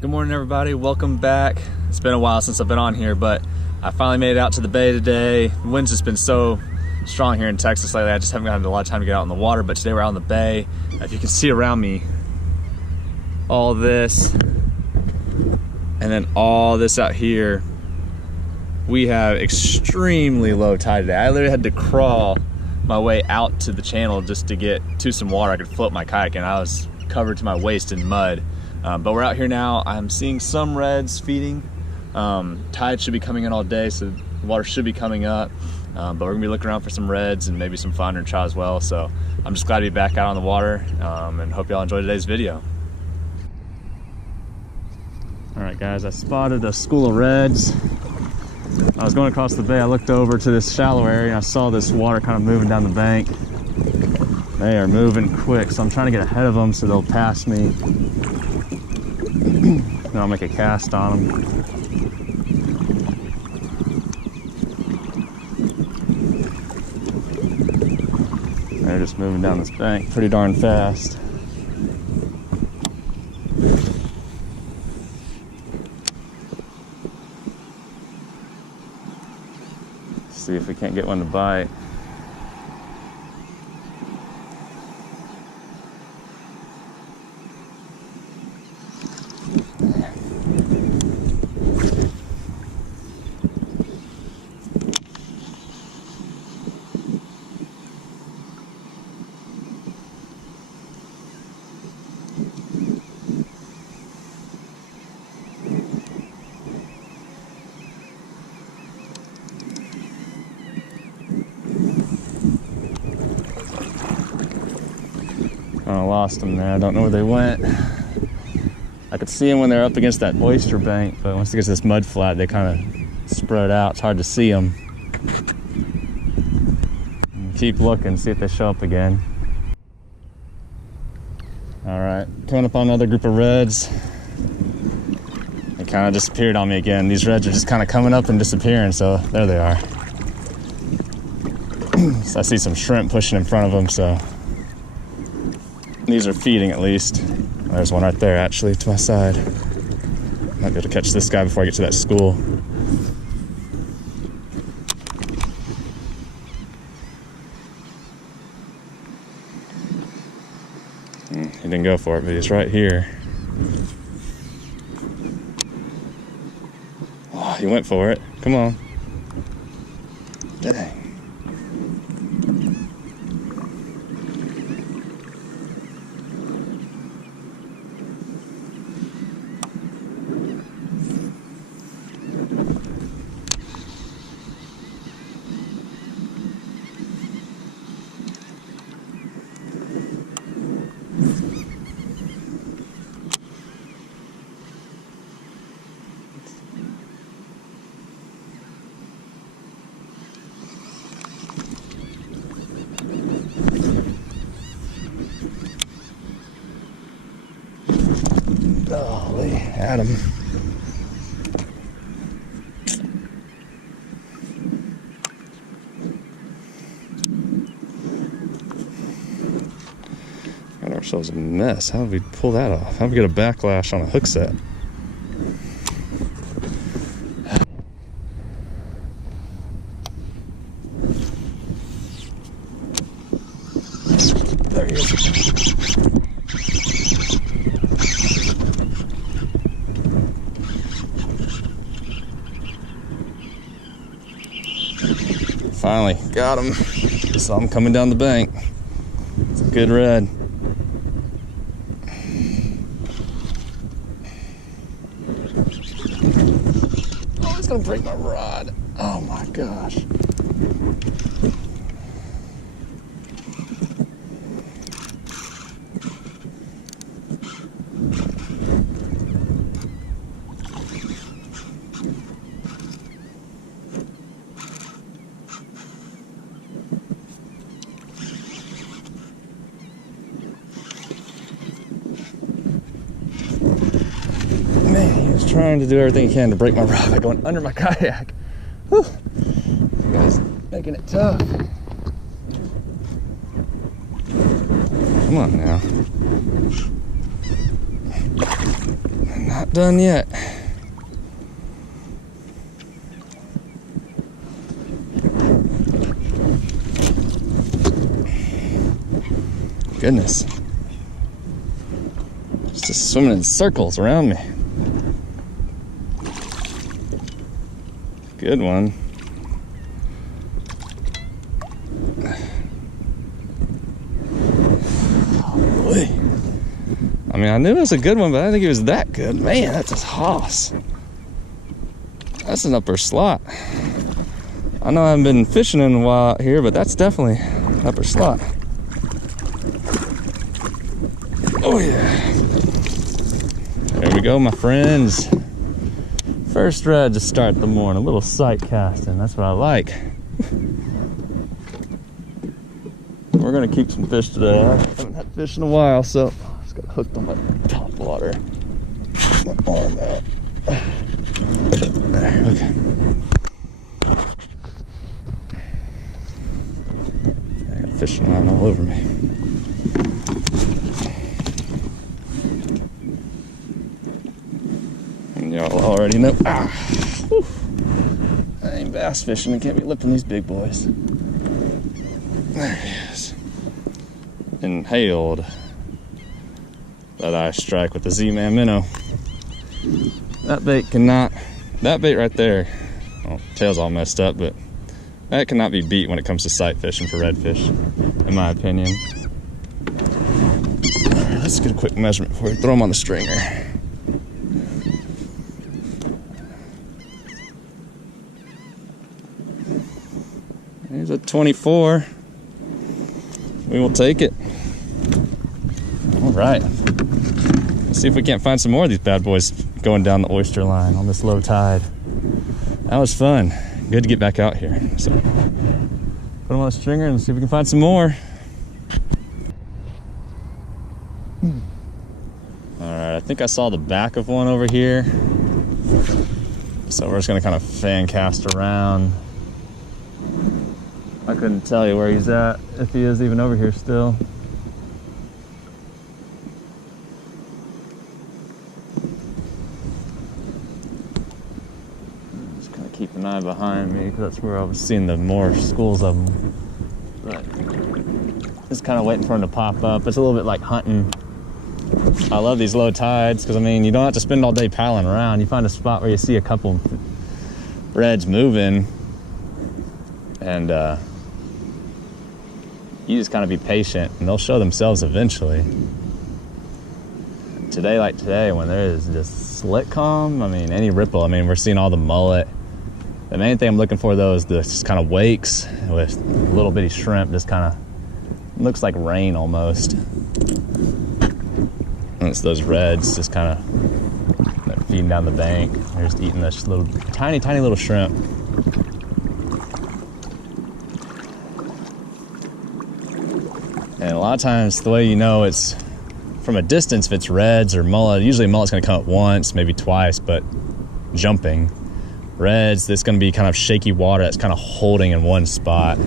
Good morning, everybody. Welcome back. It's been a while since I've been on here, but I finally made it out to the bay today. The wind's just been so strong here in Texas lately. I just haven't gotten a lot of time to get out in the water, but today we're out in the bay. If you can see around me, all this, and then all this out here, we have extremely low tide today. I literally had to crawl my way out to the channel just to get to some water I could float my kayak in. I was covered to my waist in mud. But we're out here now. I'm seeing some reds feeding. Tide should be coming in all day, so the water should be coming up. But we're gonna be looking around for some reds and maybe some flounder and trout as well. So I'm just glad to be back out on the water, and hope y'all enjoy today's video. All right, guys, I spotted a school of reds. I was going across the bay. I looked over to this shallow area and I saw this water kind of moving down the bank. They are moving quick, so I'm trying to get ahead of them so they'll pass me. Then I'll make a cast on them. They're just moving down this bank pretty darn fast. See if we can't get one to bite. I lost them there. I don't know where they went. I could see them when they're up against that oyster bank, but once it gets this mud flat, they kind of spread out. It's hard to see them. Keep looking, see if they show up again. All right, coming up on another group of reds. They kind of disappeared on me again. These reds are just kind of coming up and disappearing, so there they are. So I see some shrimp pushing in front of them, so these are feeding at least. There's one right there actually to my side. Might be able to catch this guy before I get to that school. He didn't go for it, but he's right here. Oh, he went for it. Come on. Dang. Golly, had him. Got ourselves a mess. How did we pull that off? How did we get a backlash on a hook set? There he is. Finally got him. Saw him coming down the bank. It's a good red. Oh, he's gonna break my rod. Oh my gosh. Man, he was trying to do everything he can to break my rod by going under my kayak. Whew. You guys making it tough. Come on now. Not done yet. Goodness. It's just swimming in circles around me. Good one. Oh boy. I mean, I knew it was a good one, but I didn't think it was that good. Man, that's a hoss. That's an upper slot. I know I haven't been fishing in a while out here, but that's definitely an upper slot. Oh yeah. There we go, my friends. First red to start the morning. A little sight casting, that's what I like. We're gonna keep some fish today. I haven't had fish in a while, so I just got hooked on my top water. My arm out. There, okay. I got fishing line all over me. And y'all already know. Ah, whew. I ain't bass fishing and can't be lifting these big boys. There he is. Inhaled that eye strike with the Z-Man minnow. That bait cannot, that bait right there, well, tail's all messed up, but that cannot be beat when it comes to sight fishing for redfish, in my opinion. All right, let's get a quick measurement before we throw them on the stringer. Here's a 24. We will take it. All right. Let's see if we can't find some more of these bad boys going down the oyster line on this low tide. That was fun. Good to get back out here. So, put them on the stringer and see if we can find some more. All right, I think I saw the back of one over here. So we're just gonna kind of fan cast around. I couldn't tell you where he's at, if he is even over here still. Just kind of keep an eye behind me, because that's where I was seeing the more schools of them. But just kind of waiting for him to pop up. It's a little bit like hunting. I love these low tides, because I mean, you don't have to spend all day paddling around. You find a spot where you see a couple reds moving, and you just kind of be patient and they'll show themselves eventually. Today, like today, when there is just slick calm, I mean, any ripple, I mean, we're seeing all the mullet. The main thing I'm looking for though is this kind of wakes with little bitty shrimp, just kind of looks like rain almost. And it's those reds just kind of feeding down the bank. They're just eating this little tiny little shrimp. And a lot of times, the way you know it's from a distance, if it's reds or mullet, usually mullet's gonna come up once, maybe twice, but jumping. Reds, it's gonna be kind of shaky water that's kind of holding in one spot.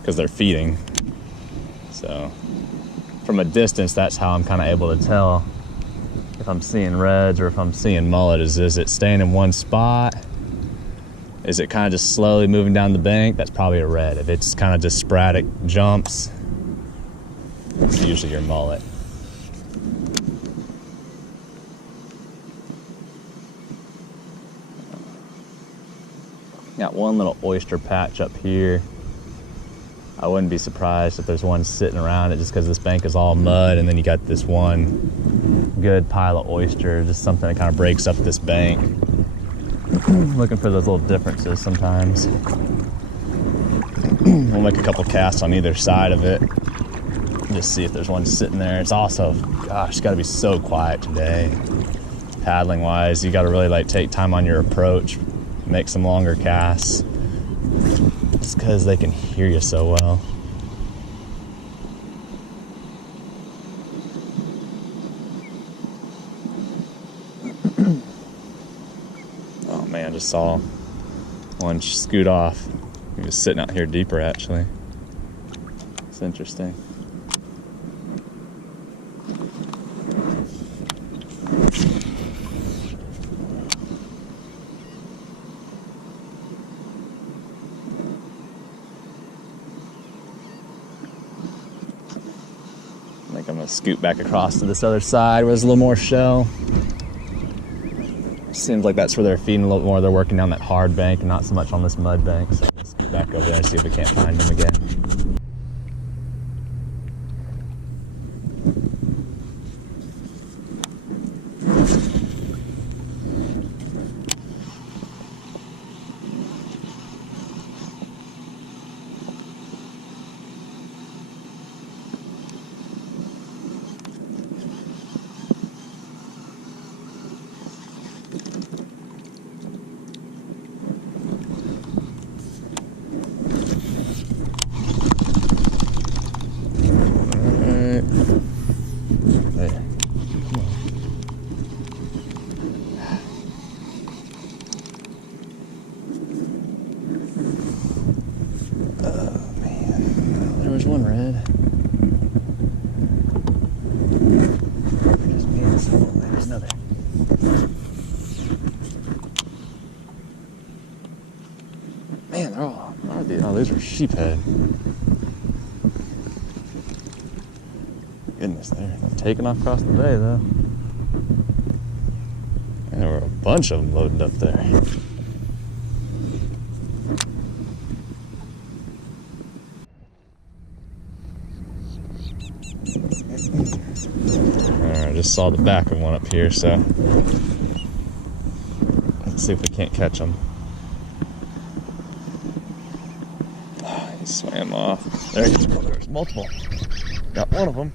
Because they're feeding. So, from a distance, that's how I'm kind of able to tell if I'm seeing reds or if I'm seeing mullet. Is it staying in one spot? Is it kind of just slowly moving down the bank? That's probably a red. If it's kind of just sporadic jumps, it's usually your mullet. Got one little oyster patch up here. I wouldn't be surprised if there's one sitting around it just because this bank is all mud, and then you got this one good pile of oyster, just something that kind of breaks up this bank. Looking for those little differences sometimes. We'll make a couple casts on either side of it. Just see if there's one sitting there. It's also, gosh, it's gotta be so quiet today. Paddling wise, you gotta really like take time on your approach, make some longer casts. Just because they can hear you so well. Oh man, I just saw one scoot off. He was sitting out here deeper actually. It's interesting. think I'm gonna scoot back across to this other side where there's a little more shell. Seems like that's where they're feeding a little more. They're working down that hard bank and not so much on this mud bank. So let's get back over there and see if we can't find them again. There's one red. Just being slow. There's another. Man, they're all. Oh, these are sheephead. Goodness, they're taking off across the bay though. And there were a bunch of them loaded up there. I just saw the back of one up here, so let's see if we can't catch them. He swam off. There he is. Oh, there's multiple. Got one of them.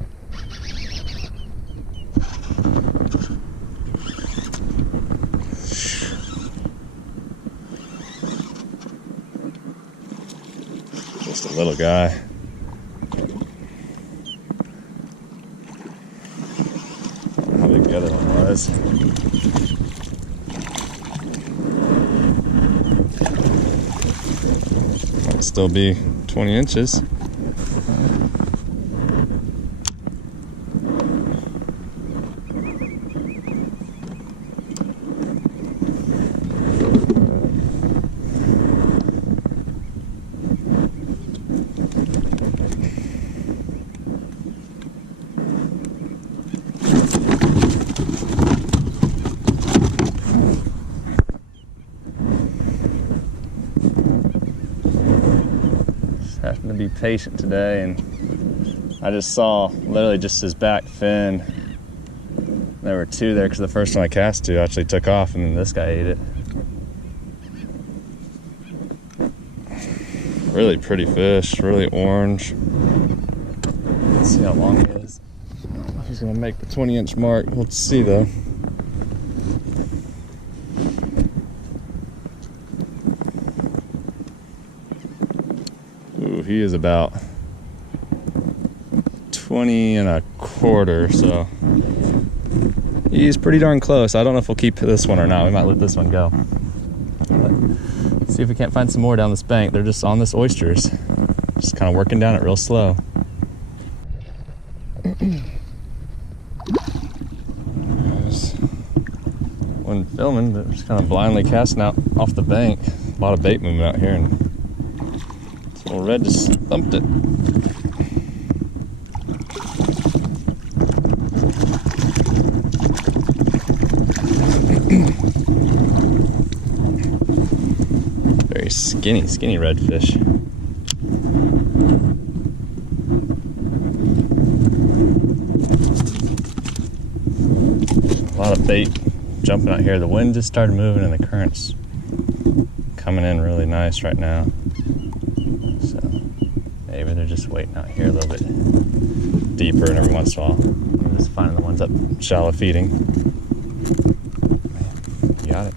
Just a little guy. The other one was. Might still be 20 inches. Having to be patient today, and I just saw literally just his back fin. There were two there because the first one I cast to actually took off, and then this guy ate it. Really pretty fish, really orange. Let's see how long he is. I don't know if he's gonna make the 20-inch mark. Let's see though. Ooh, he is about 20 1/4, so he's pretty darn close. I don't know if we'll keep this one or not. We might let this one go. But see if we can't find some more down this bank. They're just on this oysters. Just kind of working down it real slow. There's one filming, but just kind of blindly casting out off the bank. A lot of bait movement out here, and this little red just thumped it. Very skinny redfish. A lot of bait jumping out here. The wind just started moving and the current's coming in really nice right now. So maybe they're just waiting out here a little bit deeper, and every once in a while I'm just finding the ones up shallow feeding. You got it.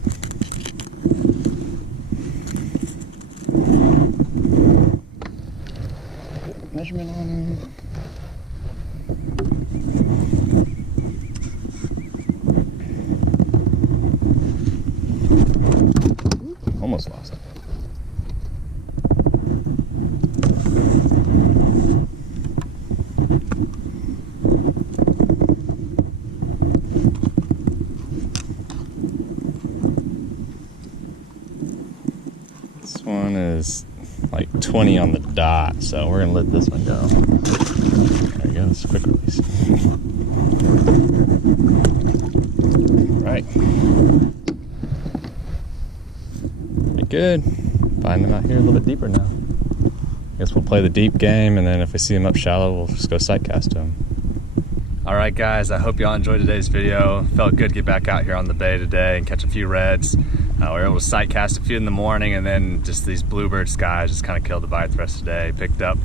Measurement on him. Almost lost it. This one is like 20 on the dot, so we're gonna let this one go. There we go, it's a quick release. Right. Pretty good. Find them out here a little bit deeper now. Guess we'll play the deep game, and then if we see them up shallow, we'll just go sight cast them. All right, guys, I hope y'all enjoyed today's video. Felt good to get back out here on the bay today and catch a few reds. We were able to sight cast a few in the morning, and then just these bluebird skies just kind of killed the bite the rest of the day. Picked up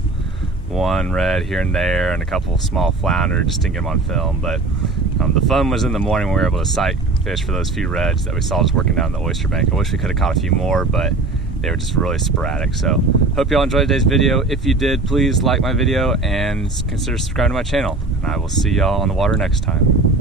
one red here and there and a couple of small flounder, just didn't get them on film. But the fun was in the morning when we were able to sight fish for those few reds that we saw just working down the oyster bank. I wish we could have caught a few more, but they were just really sporadic. So hope y'all enjoyed today's video. If you did, please like my video and consider subscribing to my channel. And I will see y'all on the water next time.